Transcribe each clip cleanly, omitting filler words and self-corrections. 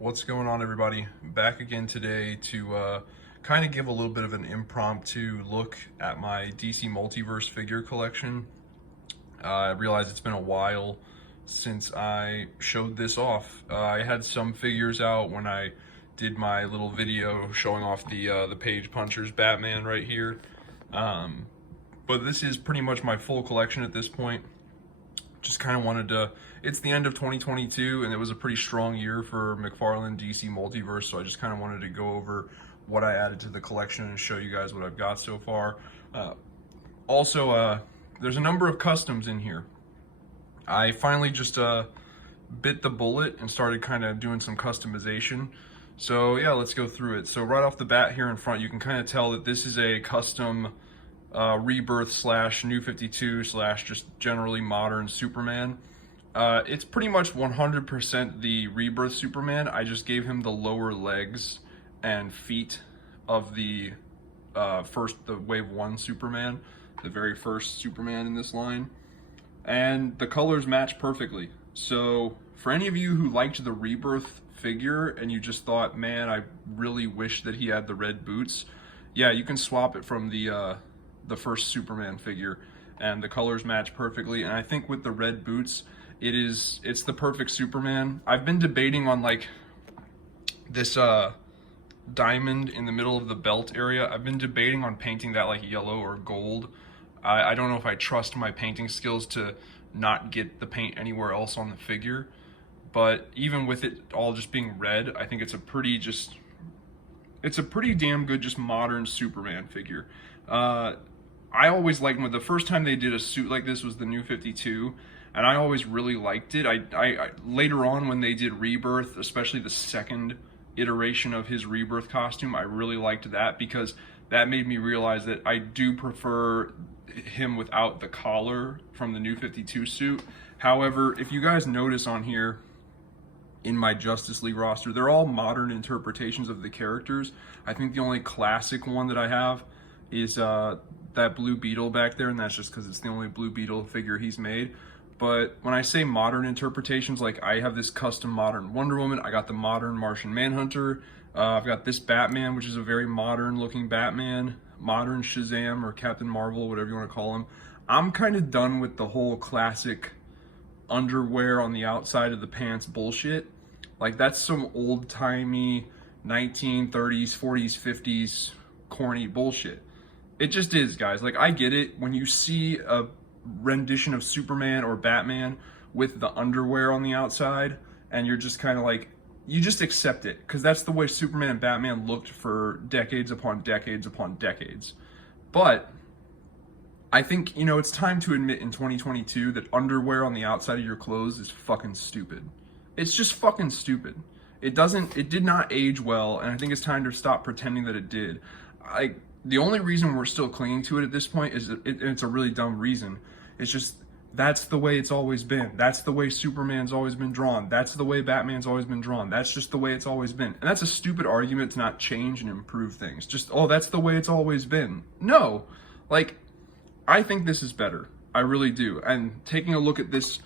What's going on, everybody? Back again today to kind of give a little bit of an impromptu look at my DC Multiverse figure collection. I realize it's been a while since I showed this off. I had some figures out when I did my little video showing off the Page Punchers Batman right here. But this is pretty much my full collection at this point. Just kind of wanted to, it's the end of 2022 and it was a pretty strong year for McFarlane DC Multiverse, so I just kind of wanted to go over what I added to the collection and show you guys what I've got so far. Also, there's a number of customs in here. I finally just bit the bullet and started kind of doing some customization. So yeah, let's go through it. So right off the bat here in front, you can kind of tell that this is a custom Rebirth slash New 52 slash just generally modern Superman. It's pretty much 100% the Rebirth Superman. I just gave him the lower legs and feet of the Wave 1 Superman, the very first Superman in this line. And the colors match perfectly. So for any of you who liked the Rebirth figure and you just thought, man, I really wish that he had the red boots, yeah, you can swap it from the first Superman figure and the colors match perfectly. And I think with the red boots, it's the perfect Superman. I've been debating on like this diamond in the middle of the belt area. I've been debating on painting that like yellow or gold. I don't know if I trust my painting skills to not get the paint anywhere else on the figure, but even with it all just being red, I think it's a pretty damn good just modern Superman figure. I always liked when the first time they did a suit like this was the New 52, and I always really liked it. I later on when they did Rebirth, especially the second iteration of his Rebirth costume, I really liked that because that made me realize that I do prefer him without the collar from the New 52 suit. However, if you guys notice on here in my Justice League roster, they're all modern interpretations of the characters. I think the only classic one that I have is that Blue Beetle back there, and that's just because it's the only Blue Beetle figure he's made. But when I say modern interpretations, like I have this custom modern Wonder Woman, I got the modern Martian Manhunter, I've got this Batman, which is a very modern looking Batman, modern Shazam or Captain Marvel, whatever you want to call him. I'm kind of done with the whole classic underwear on the outside of the pants bullshit. Like that's some old-timey 1930s, 40s, 50s corny bullshit. It just is, guys. Like, I get it. When you see a rendition of Superman or Batman with the underwear on the outside, and you're just kind of like, you just accept it, because that's the way Superman and Batman looked for decades upon decades upon decades. But I think, you know, it's time to admit in 2022 that underwear on the outside of your clothes is fucking stupid. It's just fucking stupid. It did not age well, and I think it's time to stop pretending that it did. The only reason we're still clinging to it at this point is it's a really dumb reason. It's just, that's the way it's always been. That's the way Superman's always been drawn. That's the way Batman's always been drawn. That's just the way it's always been. And that's a stupid argument to not change and improve things. Just, oh, that's the way it's always been. No, like, I think this is better. I really do. And taking a look at this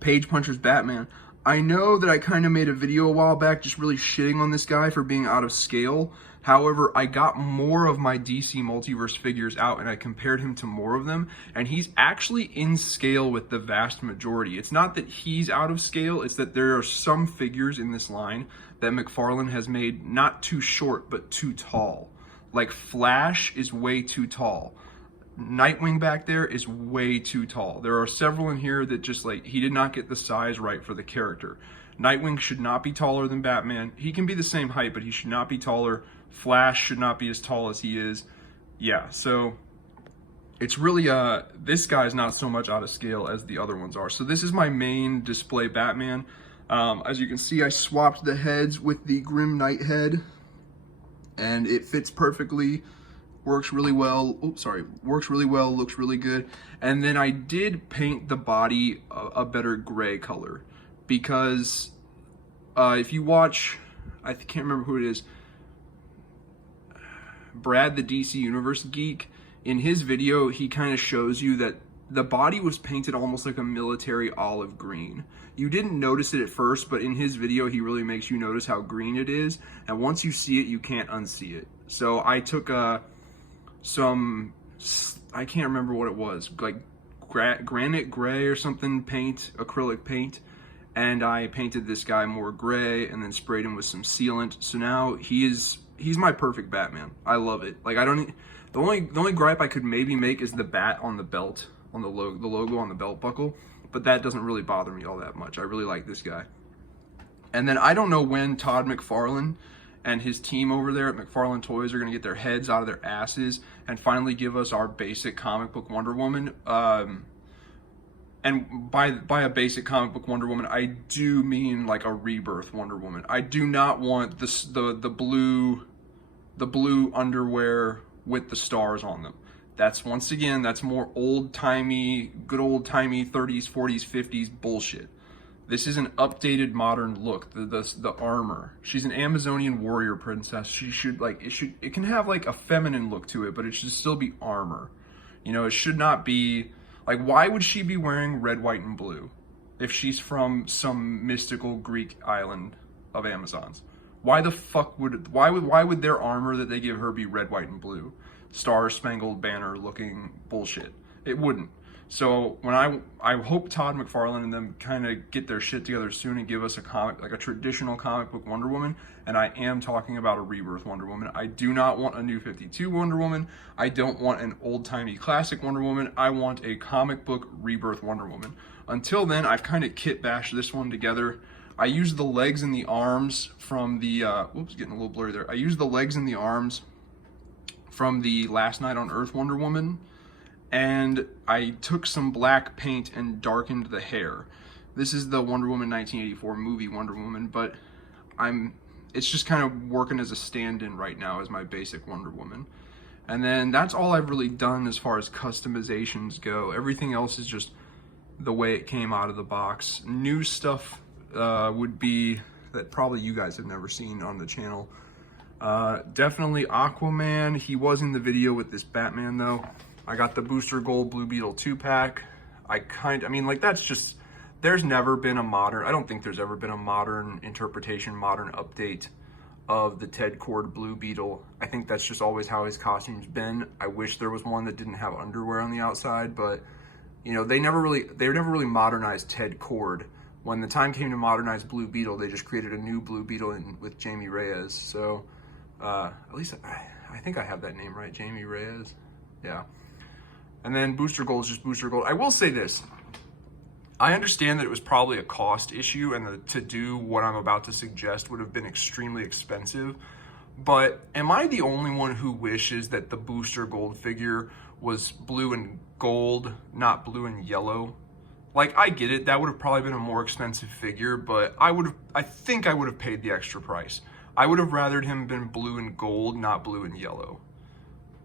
Page Punchers Batman, I know that I kind of made a video a while back just really shitting on this guy for being out of scale. However, I got more of my DC Multiverse figures out and I compared him to more of them, and he's actually in scale with the vast majority. It's not that he's out of scale, it's that there are some figures in this line that McFarlane has made not too short, but too tall. Like Flash is way too tall. Nightwing back there is way too tall. There are several in here that just like, he did not get the size right for the character. Nightwing should not be taller than Batman. He can be the same height, but he should not be taller. Flash should not be as tall as he is. Yeah, so it's really, this guy's not so much out of scale as the other ones are. So this is my main display Batman. As you can see, I swapped the heads with the Grim Knight head, and it fits perfectly. Works really well. Works really well, looks really good. And then I did paint the body a better gray color because if you watch, I can't remember who it is, Brad the DC Universe Geek, in his video he kind of shows you that the body was painted almost like a military olive green. You didn't notice it at first, but in his video, he really makes you notice how green it is. And once you see it, you can't unsee it. So I took some, I can't remember what it was, like granite gray or something paint, acrylic paint. And I painted this guy more gray and then sprayed him with some sealant. So now he's my perfect Batman. I love it. Like, the only gripe I could maybe make is the bat on the belt, on the logo on the belt buckle, but that doesn't really bother me all that much. I really like this guy. And then I don't know when Todd McFarlane and his team over there at McFarlane Toys are going to get their heads out of their asses and finally give us our basic comic book Wonder Woman. And by a basic comic book Wonder Woman, I do mean like a rebirth Wonder Woman. I do not want the blue underwear with the stars on them. That's, once again, that's more old-timey, good old-timey 30s, 40s, 50s bullshit. This is an updated modern look. The armor. She's an Amazonian warrior princess. She should, like, it can have like a feminine look to it, but it should still be armor. You know, it should not be like, why would she be wearing red, white, and blue if she's from some mystical Greek island of Amazons? Why the fuck why would their armor that they give her be red, white, and blue? Star Spangled Banner looking bullshit. It wouldn't. So when I hope Todd McFarlane and them kind of get their shit together soon and give us a comic, like a traditional comic book Wonder Woman, and I am talking about a rebirth Wonder Woman. I do not want a new 52 Wonder Woman. I don't want an old-timey classic Wonder Woman. I want a comic book rebirth Wonder Woman. Until then, I've kind of kitbashed this one together. I used the legs and the arms from the, whoops, getting a little blurry there. I used the legs and the arms from the Last Night on Earth Wonder Woman, and I took some black paint and darkened the hair. This is the Wonder Woman 1984 movie Wonder Woman, but it's just kind of working as a stand-in right now as my basic Wonder Woman. And then that's all I've really done as far as customizations go. Everything else is just the way it came out of the box. New stuff would be that probably you guys have never seen on the channel. Definitely Aquaman. He was in the video with this Batman though. I got the Booster Gold Blue Beetle 2-pack. I mean, like, that's just, there's never been a modern, I don't think there's ever been a modern interpretation, modern update of the Ted Kord Blue Beetle. I think that's just always how his costume's been. I wish there was one that didn't have underwear on the outside, but, you know, they never really modernized Ted Kord. When the time came to modernize Blue Beetle, they just created a new Blue Beetle with Jamie Reyes. So, at least I think I have that name right, Jamie Reyes. Yeah. And then Booster Gold is just Booster Gold. I will say this. I understand that it was probably a cost issue, and to do what I'm about to suggest would have been extremely expensive. But am I the only one who wishes that the Booster Gold figure was blue and gold, not blue and yellow? Like, I get it, that would have probably been a more expensive figure, but I think I would have paid the extra price. I would have rathered him been blue and gold, not blue and yellow.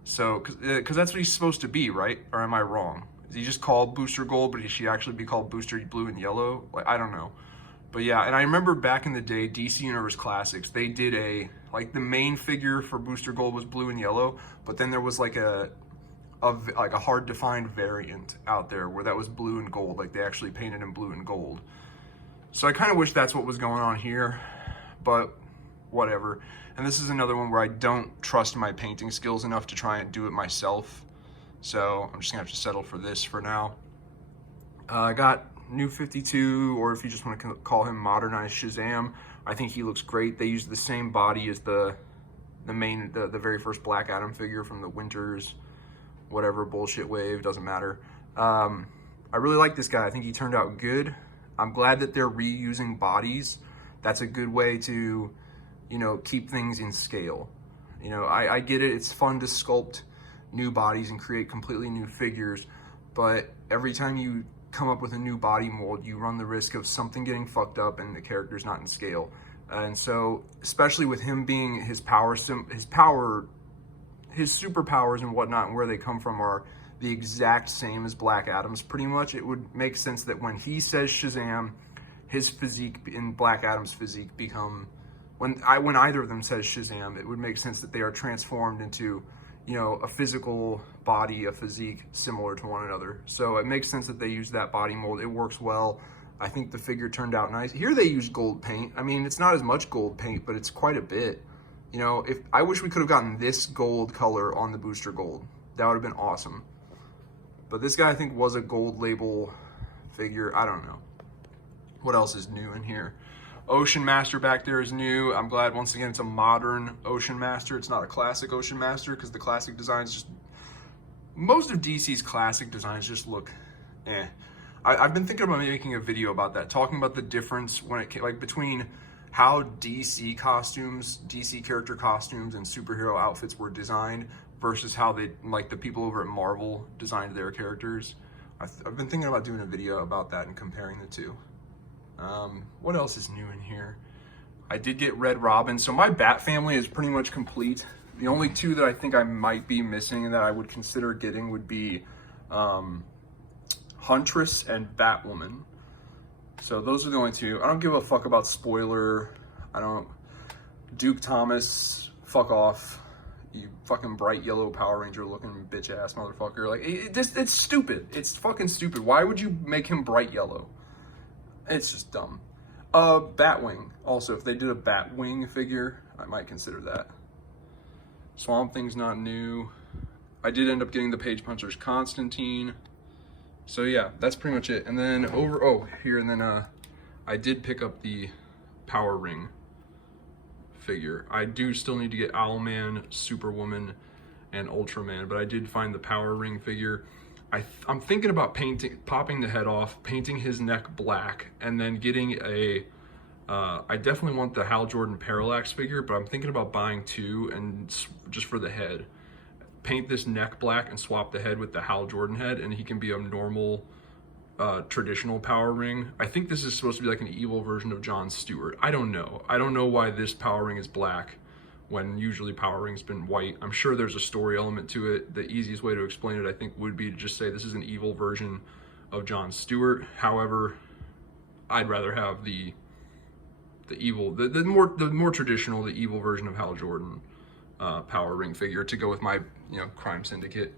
So, because that's what he's supposed to be, right? Or am I wrong? Is he just called Booster Gold, but he should actually be called Booster Blue and Yellow? Like, I don't know. But yeah, and I remember back in the day, DC Universe Classics, they did like the main figure for Booster Gold was blue and yellow, but then there was like a hard defined variant out there where that was blue and gold, like they actually painted him blue and gold. So I kind of wish that's what was going on here, but whatever. And this is another one where I don't trust my painting skills enough to try and do it myself. So I'm just gonna have to settle for this for now. I got New 52, or if you just want to call him modernized Shazam, I think he looks great. They used the same body as the very first Black Adam figure from the Winters, whatever bullshit wave, doesn't matter. I really like this guy. I think he turned out good. I'm glad that they're reusing bodies. That's a good way to, you know, keep things in scale. You know, I get it. It's fun to sculpt new bodies and create completely new figures, but every time you come up with a new body mold, you run the risk of something getting fucked up and the character's not in scale. And so, especially with him being his superpowers and whatnot, and where they come from are the exact same as Black Adam's pretty much, it would make sense that when he says Shazam, his physique and Black Adam's physique become, when either of them says Shazam, it would make sense that they are transformed into, you know, a physical body, a physique similar to one another. So it makes sense that they use that body mold. It works well. I think the figure turned out nice. Here they use gold paint. I mean, it's not as much gold paint, but it's quite a bit. You know, if I wish we could have gotten this gold color on the booster gold. That would have been awesome. But this guy, I think, was a gold label figure. I don't know. What else is new in here? Ocean Master back there is new. I'm glad, once again, it's a modern Ocean Master. It's not a classic Ocean Master, because the classic designs just... most of DC's classic designs just look eh. I've been thinking about making a video about that, talking about the difference when it came, like, between how DC costumes, DC character costumes and superhero outfits were designed versus how they, like, the people over at Marvel designed their characters. I've been thinking about doing a video about that and comparing the two. What else is new in here? I did get Red Robin, so my Bat family is pretty much complete. The only two that I think I might be missing and that I would consider getting would be Huntress and Batwoman. So those are the only two. I don't give a fuck about Spoiler. I don't... Duke Thomas, fuck off. You fucking bright yellow Power Ranger looking bitch ass motherfucker. Like, it's stupid. It's fucking stupid. Why would you make him bright yellow? It's just dumb. Batwing. Also, if they did a Batwing figure, I might consider that. Swamp Thing's not new. I did end up getting the Page Puncher's Constantine. So yeah, that's pretty much it. And then I did pick up the Power Ring figure. I do still need to get Owlman, Superwoman, and Ultraman, but I did find the Power Ring figure. I'm thinking about popping the head off, painting his neck black, and then getting a, I definitely want the Hal Jordan Parallax figure, but I'm thinking about buying two and just for the head. Paint this neck black and swap the head with the Hal Jordan head, and he can be a normal, traditional Power Ring. I think this is supposed to be like an evil version of John Stewart. I don't know. I don't know why this Power Ring is black when usually Power Ring's been white. I'm sure there's a story element to it. The easiest way to explain it, I think, would be to just say this is an evil version of John Stewart. However, I'd rather have the more traditional, the evil version of Hal Jordan Power Ring figure to go with my, Crime Syndicate.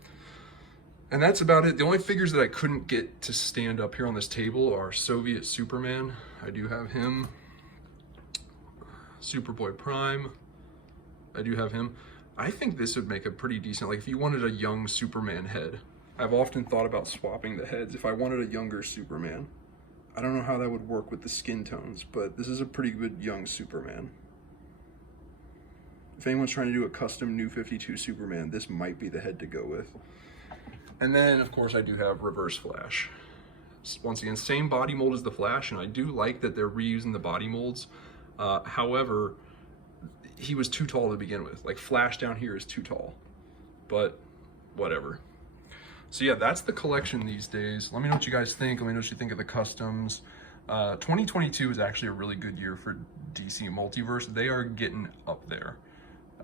And that's about it. The only figures that I couldn't get to stand up here on this table are Soviet Superman. I do have him. Superboy Prime. I do have him. I think this would make a pretty decent, like if you wanted a young Superman head. I've often thought about swapping the heads if I wanted a younger Superman. I don't know how that would work with the skin tones, but this is a pretty good young Superman. If anyone's trying to do a custom New 52 Superman, this might be the head to go with. And then, of course, I do have Reverse Flash. Once again, same body mold as the Flash, and I do like that they're reusing the body molds. However, he was too tall to begin with. Like, Flash down here is too tall. But, whatever. So yeah, that's the collection these days. Let me know what you guys think. Let me know what you think of the customs. 2022 is actually a really good year for DC Multiverse. They are getting up there.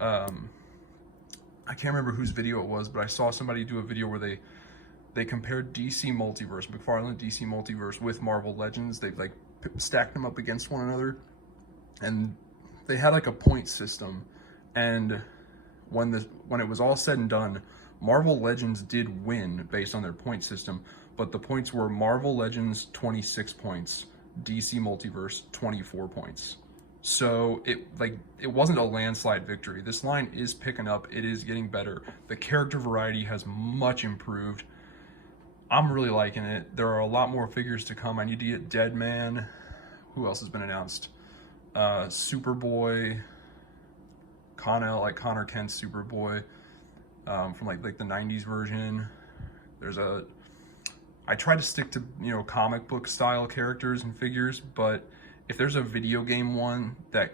I can't remember whose video it was, but I saw somebody do a video where they compared DC Multiverse, McFarlane DC Multiverse with Marvel Legends. They like stacked them up against one another, and they had like a point system. And when it was all said and done, Marvel Legends did win based on their point system, but the points were Marvel Legends 26 points, DC Multiverse 24 points. So it wasn't a landslide victory. This line is picking up. It is getting better. The character variety has much improved. I'm really liking it. There are a lot more figures to come. I need to get Deadman. Who else has been announced? Superboy. Connor Kent's Superboy. From like the 90s version. I try to stick to, comic book style characters and figures, but if there's a video game one that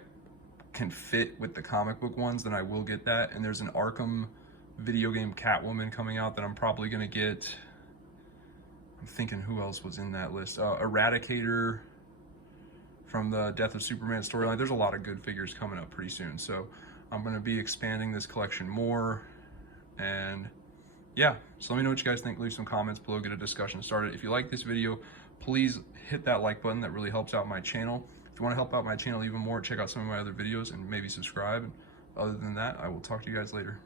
can fit with the comic book ones, then I will get that. And there's an Arkham video game Catwoman coming out that I'm probably gonna get. I'm thinking who else was in that list. Eradicator from the Death of Superman storyline. There's a lot of good figures coming up pretty soon. So I'm gonna be expanding this collection more. And yeah, so let me know what you guys think. Leave some comments below, get a discussion started. If you like this video, please hit that like button. That really helps out my channel. If you want to help out my channel even more, check out some of my other videos and maybe subscribe. Other than that, I will talk to you guys later.